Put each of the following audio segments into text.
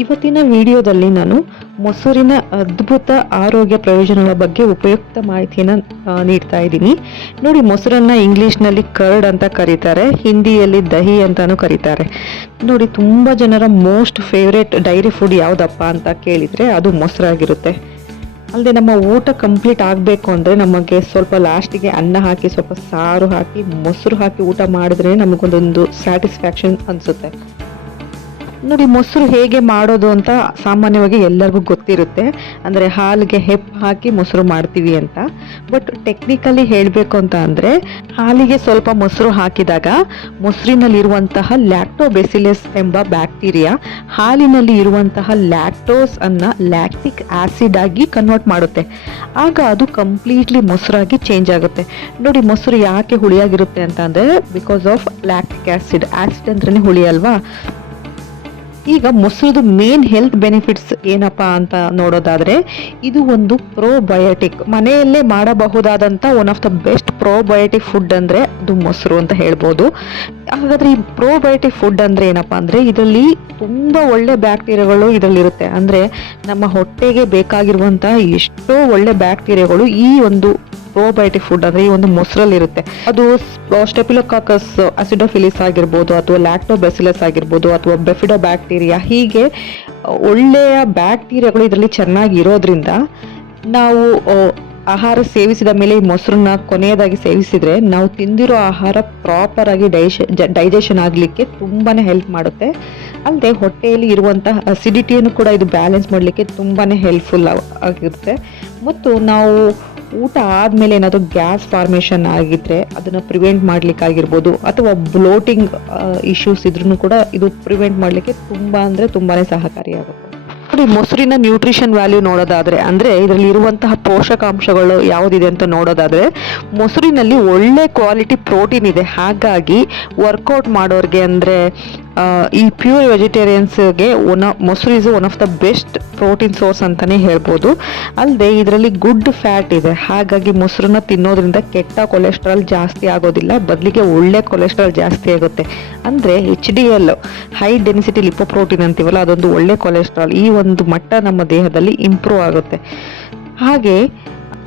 ಇವತ್ತಿನ ವಿಡಿಯೋದಲ್ಲಿ ನಾನು ಮೊಸರಿನ ಅದ್ಭುತ ಆರೋಗ್ಯ ಪ್ರಯೋಜನಗಳ ಬಗ್ಗೆ ಉಪಯುಕ್ತ ಮಾಹಿತಿಯನ್ನು ನೀಡ್ತಾ ಇದ್ದೀನಿ. ನೋಡಿ, ಮೊಸರನ್ನ ಇಂಗ್ಲಿಷ್ನಲ್ಲಿ ಕರ್ಡ್ ಅಂತ ಕರೀತಾರೆ, ಹಿಂದಿಯಲ್ಲಿ ದಹಿ ಅಂತಾನು ಕರೀತಾರೆ. ನೋಡಿ, ತುಂಬ ಜನರ ಮೋಸ್ಟ್ ಫೇವ್ರೇಟ್ ಡೈರಿ ಫುಡ್ ಯಾವುದಪ್ಪ ಅಂತ ಕೇಳಿದರೆ ಅದು ಮೊಸರಾಗಿರುತ್ತೆ. ಅಲ್ಲದೆ ನಮ್ಮ ಊಟ ಕಂಪ್ಲೀಟ್ ಆಗಬೇಕು ಅಂದರೆ ನಮಗೆ ಸ್ವಲ್ಪ ಲಾಸ್ಟಿಗೆ ಅನ್ನ ಹಾಕಿ ಸ್ವಲ್ಪ ಸಾರು ಹಾಕಿ ಮೊಸರು ಹಾಕಿ ಊಟ ಮಾಡಿದ್ರೆ ನಮಗೊಂದೊಂದು ಸ್ಯಾಟಿಸ್ಫ್ಯಾಕ್ಷನ್ ಅನಿಸುತ್ತೆ. ನೋಡಿ, ಮೊಸರು ಹೇಗೆ ಮಾಡೋದು ಅಂತ ಸಾಮಾನ್ಯವಾಗಿ ಎಲ್ಲರಿಗೂ ಗೊತ್ತಿರುತ್ತೆ. ಅಂದರೆ ಹಾಲಿಗೆ ಹೆಪ್ಪು ಹಾಕಿ ಮೊಸರು ಮಾಡ್ತೀವಿ ಅಂತ. ಬಟ್ ಟೆಕ್ನಿಕಲಿ ಹೇಳಬೇಕು ಅಂತ ಅಂದರೆ ಹಾಲಿಗೆ ಸ್ವಲ್ಪ ಮೊಸರು ಹಾಕಿದಾಗ ಮೊಸರಿನಲ್ಲಿರುವಂತಹ ಲ್ಯಾಕ್ಟೋಬೆಸಿಲಸ್ ಎಂಬ ಬ್ಯಾಕ್ಟೀರಿಯಾ ಹಾಲಿನಲ್ಲಿ ಇರುವಂತಹ ಲ್ಯಾಕ್ಟೋಸ್ ಅನ್ನು ಲ್ಯಾಕ್ಟಿಕ್ ಆಸಿಡ್ ಆಗಿ ಕನ್ವರ್ಟ್ ಮಾಡುತ್ತೆ. ಆಗ ಅದು ಕಂಪ್ಲೀಟ್ಲಿ ಮೊಸರಾಗಿ ಚೇಂಜ್ ಆಗುತ್ತೆ. ನೋಡಿ, ಮೊಸರು ಯಾಕೆ ಹುಳಿಯಾಗಿರುತ್ತೆ ಅಂತ ಅಂದರೆ because of lactic acid. Acid ಅಂದ್ರೆ ಹುಳಿ ಅಲ್ವಾ. ಈಗ ಮೊಸರದು ಮೇನ್ ಹೆಲ್ತ್ ಬೆನಿಫಿಟ್ಸ್ ಏನಪ್ಪಾ ಅಂತ ನೋಡೋದಾದ್ರೆ ಇದು ಒಂದು ಪ್ರೋಬಯೋಟಿಕ್. ಮನೆಯಲ್ಲೇ ಮಾಡಬಹುದಾದಂಥ one of the best probiotic food ಅಂದರೆ ಅದು ಮೊಸರು ಅಂತ ಹೇಳ್ಬೋದು. ಹಾಗಾದ್ರೆ ಈ ಪ್ರೋಬಯೋಟಿಕ್ ಫುಡ್ ಅಂದರೆ ಏನಪ್ಪಾ ಅಂದರೆ ಇದರಲ್ಲಿ ತುಂಬ ಒಳ್ಳೆ ಬ್ಯಾಕ್ಟೀರಿಯಾಗಳು ಇದರಲ್ಲಿರುತ್ತೆ. ಅಂದರೆ ನಮ್ಮ ಹೊಟ್ಟೆಗೆ ಬೇಕಾಗಿರುವಂತಹ ಎಷ್ಟೋ ಒಳ್ಳೆ ಬ್ಯಾಕ್ಟೀರಿಯಾಗಳು ಈ ಒಂದು ಪ್ರೋಬಯೋಟಿಕ್ ಫುಡ್ ಅಂದರೆ ಈ ಒಂದು ಮೊಸರಲ್ಲಿರುತ್ತೆ. ಅದು ಸ್ಟೆಫಿಲೋಕಾಕಸ್ ಅಸಿಡೋಫಿಲಿಸ್ ಆಗಿರ್ಬೋದು, ಅಥವಾ ಲ್ಯಾಕ್ಟೋಬೆಸಿಲಸ್ ಆಗಿರ್ಬೋದು, ಅಥವಾ ಬೆಫಿಡೋ ಬ್ಯಾಕ್ಟೀರಿಯಾ, ಹೀಗೆ ಒಳ್ಳೆಯ ಬ್ಯಾಕ್ಟೀರಿಯಾಗಳು ಇದರಲ್ಲಿ ಚೆನ್ನಾಗಿ ಇರೋದ್ರಿಂದ ನಾವು ಆಹಾರ ಸೇವಿಸಿದ ಮೇಲೆ ಈ ಮೊಸರನ್ನ ಕೊನೆಯದಾಗಿ ಸೇವಿಸಿದ್ರೆ ನಾವು ತಿಂದಿರೋ ಆಹಾರ ಪ್ರಾಪರ್ ಆಗಿ ಡೈಜೆಷನ್ ಆಗಲಿಕ್ಕೆ ತುಂಬಾನೇ ಹೆಲ್ಪ್ ಮಾಡುತ್ತೆ. ಅಲ್ಲದೆ ಹೊಟ್ಟೆಯಲ್ಲಿ ಇರುವಂತಹ ಅಸಿಡಿಟಿಯನ್ನು ಕೂಡ ಇದು ಬ್ಯಾಲೆನ್ಸ್ ಮಾಡಲಿಕ್ಕೆ ತುಂಬಾನೇ ಹೆಲ್ಪ್ಫುಲ್ ಆಗಿರುತ್ತೆ. ಮತ್ತು ನಾವು ಊಟ ಆದಮೇಲೆ ಏನಾದರೂ ಗ್ಯಾಸ್ ಫಾರ್ಮೇಷನ್ ಆಗಿದ್ರೆ ಅದನ್ನು ಪ್ರಿವೆಂಟ್ ಮಾಡಲಿಕ್ಕಾಗಿರ್ಬೋದು, ಅಥವಾ ಬ್ಲೋಟಿಂಗ್ ಇಶ್ಯೂಸ್ ಇದ್ರೂ ಕೂಡ ಇದು ಪ್ರಿವೆಂಟ್ ಮಾಡಲಿಕ್ಕೆ ತುಂಬಾನೇ ಸಹಕಾರಿಯಾಗುತ್ತೆ. ನೋಡಿ, ಮೊಸರಿನ ನ್ಯೂಟ್ರಿಷನ್ ವ್ಯಾಲ್ಯೂ ನೋಡೋದಾದ್ರೆ ಅಂದರೆ ಇದರಲ್ಲಿ ಇರುವಂತಹ ಪೋಷಕಾಂಶಗಳು ಯಾವುದಿದೆ ಅಂತ ನೋಡೋದಾದ್ರೆ ಮೊಸರಿನಲ್ಲಿ ಒಳ್ಳೆ ಕ್ವಾಲಿಟಿ ಪ್ರೋಟೀನ್ ಇದೆ. ಹಾಗಾಗಿ ವರ್ಕೌಟ್ ಮಾಡೋರಿಗೆ ಅಂದರೆ ಈ ಪ್ಯೂರ್ ವೆಜಿಟೇರಿಯನ್ಸ್ಗೆ ಮೊಸರು is one of the best protein source ಅಂತಾನೆ ಹೇಳ್ಬೋದು. ಅಲ್ಲದೆ ಇದರಲ್ಲಿ ಗುಡ್ ಫ್ಯಾಟ್ ಇದೆ. ಹಾಗಾಗಿ ಮೊಸರನ್ನ ತಿನ್ನೋದ್ರಿಂದ ಕೆಟ್ಟ ಕೊಲೆಸ್ಟ್ರಾಲ್ ಜಾಸ್ತಿ ಆಗೋದಿಲ್ಲ, ಬದಲಿಗೆ ಒಳ್ಳೆ ಕೊಲೆಸ್ಟ್ರಾಲ್ ಜಾಸ್ತಿ ಆಗುತ್ತೆ. ಅಂದರೆ HDL, ಹೈ ಡೆನ್ಸಿಟಿ ಲಿಪೋಪ್ರೋಟೀನ್ ಅಂತೀವಲ್ಲ, ಅದೊಂದು ಒಳ್ಳೆ ಕೊಲೆಸ್ಟ್ರಾಲ್. ಈ ಒಂದು ಮಟ್ಟ ನಮ್ಮ ದೇಹದಲ್ಲಿ ಇಂಪ್ರೂವ್ ಆಗುತ್ತೆ. ಹಾಗೆ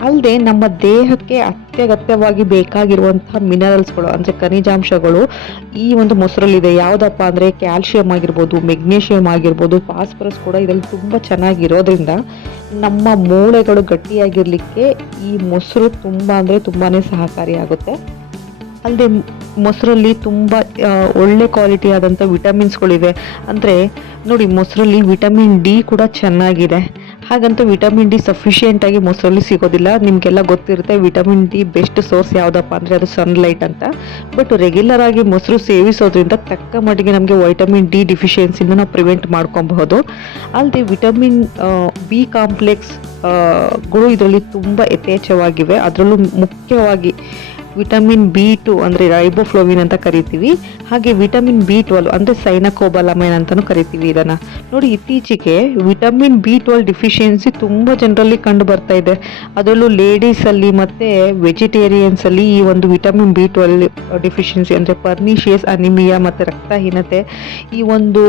ಅಲ್ಲದೆ ನಮ್ಮ ದೇಹಕ್ಕೆ ಅತ್ಯಗತ್ಯವಾಗಿ ಬೇಕಾಗಿರುವಂತಹ ಮಿನರಲ್ಸ್ಗಳು ಅಂದರೆ ಖನಿಜಾಂಶಗಳು ಈ ಒಂದು ಮೊಸರಲ್ಲಿದೆ. ಯಾವುದಪ್ಪ ಅಂದರೆ ಕ್ಯಾಲ್ಶಿಯಂ ಆಗಿರ್ಬೋದು, ಮೆಗ್ನೀಷಿಯಂ ಆಗಿರ್ಬೋದು, ಫಾಸ್ಫರಸ್ ಕೂಡ ಇದರಲ್ಲಿ ತುಂಬ ಚೆನ್ನಾಗಿರೋದ್ರಿಂದ ನಮ್ಮ ಮೂಳೆಗಳು ಗಟ್ಟಿಯಾಗಿರಲಿಕ್ಕೆ ಈ ಮೊಸರು ತುಂಬಾನೇ ಸಹಕಾರಿಯಾಗುತ್ತೆ. ಅಲ್ಲದೆ ಮೊಸರಲ್ಲಿ ತುಂಬ ಒಳ್ಳೆ ಕ್ವಾಲಿಟಿ ಆದಂಥ ವಿಟಮಿನ್ಸ್ಗಳಿವೆ. ಅಂದರೆ ನೋಡಿ, ಮೊಸರಲ್ಲಿ ವಿಟಮಿನ್ ಡಿ ಕೂಡ ಚೆನ್ನಾಗಿದೆ. ಹಾಗಂತ ವಿಟಮಿನ್ ಡಿ ಸಫಿಷಿಯೆಂಟ್ ಆಗಿ ಮೊಸರಲ್ಲಿ ಸಿಗೋದಿಲ್ಲ. ನಿಮಗೆಲ್ಲ ಗೊತ್ತಿರುತ್ತೆ ವಿಟಮಿನ್ ಡಿ ಬೆಸ್ಟ್ ಸೋರ್ಸ್ ಯಾವುದಪ್ಪ ಅಂದರೆ ಅದು ಸನ್ಲೈಟ್ ಅಂತ. ಬಟ್ ರೆಗ್ಯುಲರ್ ಆಗಿ ಮೊಸರು ಸೇವಿಸೋದ್ರಿಂದ ತಕ್ಕ ಮಟ್ಟಿಗೆ ನಮಗೆ ವಿಟಮಿನ್ ಡಿ ಡಿಫಿಷಿಯನ್ಸಿನ ನಾವು ಪ್ರಿವೆಂಟ್ ಮಾಡ್ಕೊಬಹುದು. ಅಲ್ಲದೆ ವಿಟಮಿನ್ ಬಿ ಕಾಂಪ್ಲೆಕ್ಸ್ ಗಳು ಇದರಲ್ಲಿ ತುಂಬ ಯಥೇಚ್ಛವಾಗಿವೆ. ಅದರಲ್ಲೂ ಮುಖ್ಯವಾಗಿ ವಿಟಮಿನ್ B2 ಅಂದರೆ ರೈಬೋಫ್ಲೋವಿನ್ ಅಂತ ಕರಿತೀವಿ. ಹಾಗೆ ವಿಟಮಿನ್ B12 ಅಂದರೆ ಸೈನಕೋಬಾಲಮೈನ್ ಅಂತಾನು ಕರಿತೀವಿ ಇದನ್ನ. ನೋಡಿ, ಇತ್ತೀಚೆಗೆ ವಿಟಮಿನ್ B12 ಡಿಫಿಷಿಯನ್ಸಿ ತುಂಬ ಜನರಲ್ಲಿ ಕಂಡು ಬರ್ತಾ ಇದೆ. ಅದರಲ್ಲೂ ಲೇಡೀಸ್ ಅಲ್ಲಿ ಮತ್ತೆ ವೆಜಿಟೇರಿಯನ್ಸ್ ಅಲ್ಲಿ ಈ ಒಂದು ವಿಟಮಿನ್ B12 ಡಿಫಿಷಿಯನ್ಸಿ ಅಂದರೆ ಪರ್ನಿಷಿಯಸ್ ಅನಿಮಿಯಾ ಮತ್ತು ರಕ್ತಹೀನತೆ ಈ ಒಂದು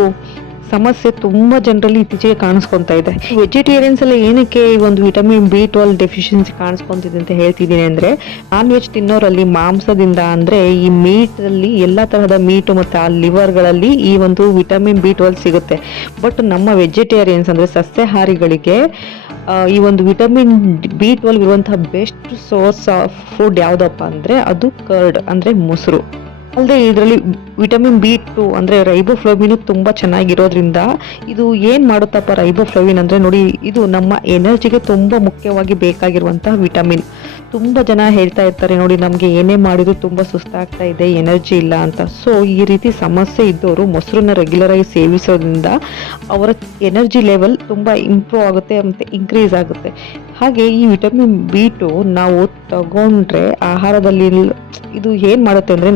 ಸಮಸ್ಯೆ ತುಂಬ ಜನರಲ್ಲಿ ಇತ್ತೀಚೆಗೆ ಕಾಣಿಸ್ಕೊತಾ ಇದೆ. ವೆಜಿಟೇರಿಯನ್ಸ್ ಎಲ್ಲ ಏನಕ್ಕೆ ಈ ಒಂದು ವಿಟಮಿನ್ B12 ಡೆಫಿಷಿಯನ್ಸಿ ಕಾಣಿಸ್ಕೊಂತಿದೆ ಅಂತ ಹೇಳ್ತಿದ್ದೀನಿ ಅಂದರೆ ನಾನ್ ವೆಜ್ ತಿನ್ನೋರಲ್ಲಿ ಮಾಂಸದಿಂದ ಅಂದರೆ ಈ ಮೀಟಲ್ಲಿ ಎಲ್ಲ ತರಹದ ಮೀಟು ಮತ್ತು ಆ ಲಿವರ್ಗಳಲ್ಲಿ ಈ ಒಂದು ವಿಟಮಿನ್ B12 ಸಿಗುತ್ತೆ. ಬಟ್ ನಮ್ಮ ವೆಜಿಟೇರಿಯನ್ಸ್ ಅಂದರೆ ಸಸ್ಯಾಹಾರಿಗಳಿಗೆ ಈ ಒಂದು ವಿಟಮಿನ್ B12 ಇರುವಂತಹ ಬೆಸ್ಟ್ ಸೋರ್ಸ್ ಆಫ್ ಫುಡ್ ಯಾವುದಪ್ಪ ಅಂದರೆ ಅದು ಕರ್ಡ್ ಅಂದರೆ ಮೊಸರು. ಅಲ್ಲದೆ ಇದರಲ್ಲಿ ವಿಟಮಿನ್ B2 ಅಂದರೆ ರೈಬೋಫ್ಲೋವಿನ್ ತುಂಬ ಚೆನ್ನಾಗಿರೋದ್ರಿಂದ ಇದು ಏನು ಮಾಡುತ್ತಪ್ಪ ರೈಬೋಫ್ಲೋವಿನ್ ಅಂದರೆ ನೋಡಿ, ಇದು ನಮ್ಮ ಎನರ್ಜಿಗೆ ತುಂಬ ಮುಖ್ಯವಾಗಿ ಬೇಕಾಗಿರುವಂತಹ ವಿಟಮಿನ್. ತುಂಬ ಜನ ಹೇಳ್ತಾ ಇರ್ತಾರೆ ನೋಡಿ, ನಮಗೆ ಏನೇ ಮಾಡಿದ್ರು ತುಂಬ ಸುಸ್ತಾಗ್ತಾ ಇದೆ, ಎನರ್ಜಿ ಇಲ್ಲ ಅಂತ. ಸೊ ಈ ರೀತಿ ಸಮಸ್ಯೆ ಇದ್ದವರು ಮೊಸರನ್ನ ರೆಗ್ಯುಲರ್ ಆಗಿ ಸೇವಿಸೋದ್ರಿಂದ ಅವರ ಎನರ್ಜಿ ಲೆವೆಲ್ ತುಂಬ ಇಂಪ್ರೂವ್ ಆಗುತ್ತೆ ಮತ್ತು ಇನ್ಕ್ರೀಸ್ ಆಗುತ್ತೆ. ಹಾಗೆ ಈ ವಿಟಮಿನ್ B2 ನಾವು ತಗೊಂಡ್ರೆ ಆಹಾರದಲ್ಲಿ ಇದು ಏನು ಮಾಡುತ್ತೆ ಅಂದರೆ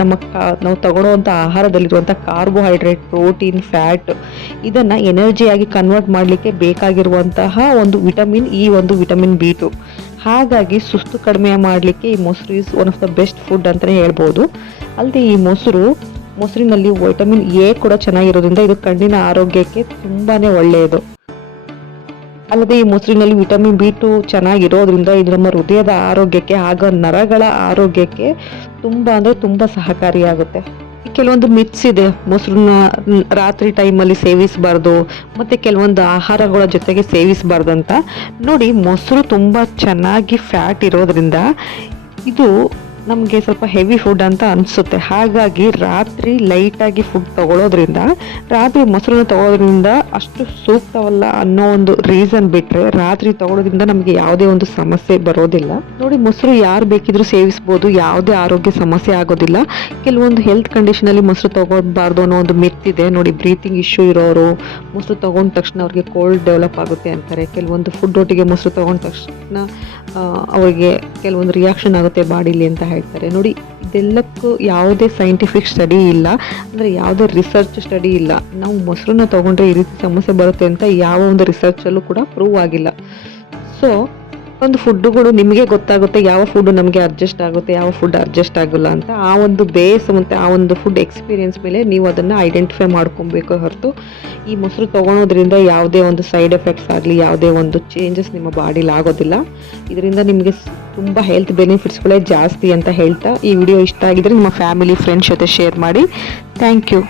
ನಾವು ತಗೊಳ್ಳೋವಂಥ ಆಹಾರದಲ್ಲಿರುವಂಥ ಕಾರ್ಬೋಹೈಡ್ರೇಟ್, ಪ್ರೋಟೀನ್, ಫ್ಯಾಟ್ ಇದನ್ನು ಎನರ್ಜಿಯಾಗಿ ಕನ್ವರ್ಟ್ ಮಾಡಲಿಕ್ಕೆ ಬೇಕಾಗಿರುವಂತಹ ಒಂದು ವಿಟಮಿನ್ ಈ ಒಂದು ವಿಟಮಿನ್ B2. ಹಾಗಾಗಿ ಸುಸ್ತು ಕಡಿಮೆ ಮಾಡಲಿಕ್ಕೆ ಈ ಮೊಸರು is one of the best food ಅಂತಲೇ ಹೇಳ್ಬೋದು. ಅಲ್ಲದೆ ಈ ಮೊಸರು ಮೊಸರಿನಲ್ಲಿ ವಿಟಮಿನ್ ಎ ಕೂಡ ಚೆನ್ನಾಗಿರೋದ್ರಿಂದ ಇದು ಕಣ್ಣಿನ ಆರೋಗ್ಯಕ್ಕೆ ತುಂಬಾ ಒಳ್ಳೆಯದು. ಅಲ್ಲದೆ ಈ ಮೊಸರಿನಲ್ಲಿ ವಿಟಮಿನ್ B2 ಚೆನ್ನಾಗಿರೋದ್ರಿಂದ ಇದು ನಮ್ಮ ಹೃದಯದ ಆರೋಗ್ಯಕ್ಕೆ ಹಾಗೂ ನರಗಳ ಆರೋಗ್ಯಕ್ಕೆ ತುಂಬ ಸಹಕಾರಿಯಾಗುತ್ತೆ. ಕೆಲವೊಂದು ಮಿತ್ಸ್ ಇದೆ, ಮೊಸರನ್ನ ರಾತ್ರಿ ಟೈಮಲ್ಲಿ ಸೇವಿಸಬಾರ್ದು ಮತ್ತು ಕೆಲವೊಂದು ಆಹಾರಗಳ ಜೊತೆಗೆ ಸೇವಿಸಬಾರ್ದು ಅಂತ. ನೋಡಿ, ಮೊಸರು ತುಂಬ ಚೆನ್ನಾಗಿ ಫ್ಯಾಟ್ ಇರೋದ್ರಿಂದ ಇದು ನಮಗೆ ಸ್ವಲ್ಪ ಹೆವಿ ಫುಡ್ ಅಂತ ಅನಿಸುತ್ತೆ. ಹಾಗಾಗಿ ರಾತ್ರಿ ಲೈಟಾಗಿ ಫುಡ್ ತಗೊಳ್ಳೋದ್ರಿಂದ, ರಾತ್ರಿ ಮೊಸರನ್ನ ತಗೊಳ್ಳೋದ್ರಿಂದ ಅಷ್ಟು ಸೂಕ್ತವಲ್ಲ ಅನ್ನೋ ಒಂದು ರೀಸನ್ ಬಿಟ್ಟರೆ ರಾತ್ರಿ ತಗೊಳ್ಳೋದ್ರಿಂದ ನಮಗೆ ಯಾವುದೇ ಒಂದು ಸಮಸ್ಯೆ ಬರೋದಿಲ್ಲ. ನೋಡಿ, ಮೊಸರು ಯಾರು ಬೇಕಿದ್ರೂ ಸೇವಿಸ್ಬೋದು, ಯಾವುದೇ ಆರೋಗ್ಯ ಸಮಸ್ಯೆ ಆಗೋದಿಲ್ಲ. ಕೆಲವೊಂದು ಹೆಲ್ತ್ ಕಂಡೀಷನಲ್ಲಿ ಮೊಸರು ತಗೋಬಾರ್ದು ಅನ್ನೋ ಒಂದು ಮಿತ್ ಇದೆ. ನೋಡಿ, ಬ್ರೀತಿಂಗ್ ಇಶ್ಯೂ ಇರೋರು ಮೊಸರು ತಗೊಂಡ ತಕ್ಷಣ ಅವ್ರಿಗೆ ಕೋಲ್ಡ್ ಡೆವಲಪ್ ಆಗುತ್ತೆ ಅಂತಾರೆ. ಕೆಲವೊಂದು ಫುಡ್ ಒಟ್ಟಿಗೆ ಮೊಸರು ತಗೊಂಡ ತಕ್ಷಣ ಅವರಿಗೆ ಕೆಲವೊಂದು ರಿಯಾಕ್ಷನ್ ಆಗುತ್ತೆ ಬಾಡಿಲಿ ಅಂತ ಹೇಳ್ತಾರೆ. ನೋಡಿ, ಇದೆಲ್ಲಕ್ಕೂ ಯಾವುದೇ ಸೈಂಟಿಫಿಕ್ ಸ್ಟಡಿ ಇಲ್ಲ, ಅಂದರೆ ಯಾವುದೇ ರಿಸರ್ಚ್ ಸ್ಟಡಿ ಇಲ್ಲ. ನಾವು ಮೊಸರನ್ನ ತೊಗೊಂಡ್ರೆ ಈ ರೀತಿ ಸಮಸ್ಯೆ ಬರುತ್ತೆ ಅಂತ ಯಾವ ಒಂದು ರಿಸರ್ಚಲ್ಲೂ ಕೂಡ ಪ್ರೂವ್ ಆಗಿಲ್ಲ. ಸೊ ಒಂದು ಫುಡ್ಡುಗಳು ನಿಮಗೆ ಗೊತ್ತಾಗುತ್ತೆ ಯಾವ ಫುಡ್ ನಮಗೆ ಅಡ್ಜಸ್ಟ್ ಆಗುತ್ತೆ, ಯಾವ ಫುಡ್ ಅಡ್ಜಸ್ಟ್ ಆಗೋಲ್ಲ ಅಂತ. ಆ ಒಂದು ಬೇಸ್ ಮತ್ತು ಆ ಒಂದು ಫುಡ್ ಎಕ್ಸ್ಪೀರಿಯನ್ಸ್ ಮೇಲೆ ನೀವು ಅದನ್ನು ಐಡೆಂಟಿಫೈ ಮಾಡ್ಕೊಬೇಕು ಹೊರತು ಈ ಮೊಸರು ತೊಗೊಳೋದ್ರಿಂದ ಯಾವುದೇ ಒಂದು ಸೈಡ್ ಎಫೆಕ್ಟ್ಸ್ ಆಗಲಿ, ಯಾವುದೇ ಒಂದು ಚೇಂಜಸ್ ನಿಮ್ಮ ಬಾಡಿಲಿ ಆಗೋದಿಲ್ಲ. ಇದರಿಂದ ನಿಮಗೆ ತುಂಬ ಹೆಲ್ತ್ ಬೆನಿಫಿಟ್ಸ್ಗಳೇ ಜಾಸ್ತಿ ಅಂತ ಹೇಳ್ತಾ, ಈ ವಿಡಿಯೋ ಇಷ್ಟ ಆಗಿದ್ರೆ ನಿಮ್ಮ ಫ್ಯಾಮಿಲಿ ಫ್ರೆಂಡ್ಸ್ ಜೊತೆ ಶೇರ್ ಮಾಡಿ. Thank you.